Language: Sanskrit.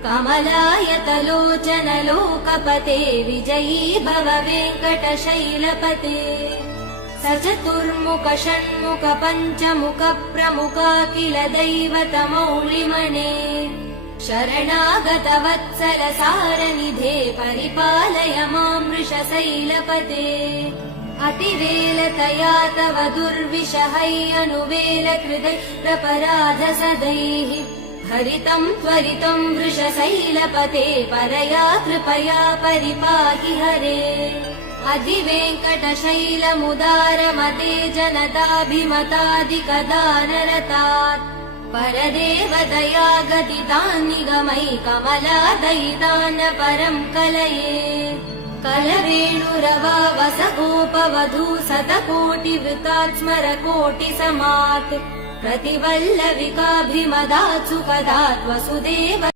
कमलायतलोचन लोकपते विजयी भव वेङ्कटशैलपते सचतुर्मुख षण्मुख पञ्चमुख प्रमुखाखिल दैवतमौलिमने शरणागत वत्सल सारनिधे परिपालय मां वृषशैलपते अतिवेलतया तव दुर्विषहै अनुवेलकृतैरपराध सदैः हरितं त्वरितं वृषशैलपते परया कृपया परिपाहि हरे अधिवेङ्कटशैलमुदारमते जनताभिमतादिकदानरतात् परदेवदया गदितान् निगमै कमलादयितान् परं कलये कलवेणुरवा वसगोपवधू शतकोटिवृतात् स्मरकोटिसमात् प्रतिवल्लविकाभिमदात् सुखदात् वसुदेव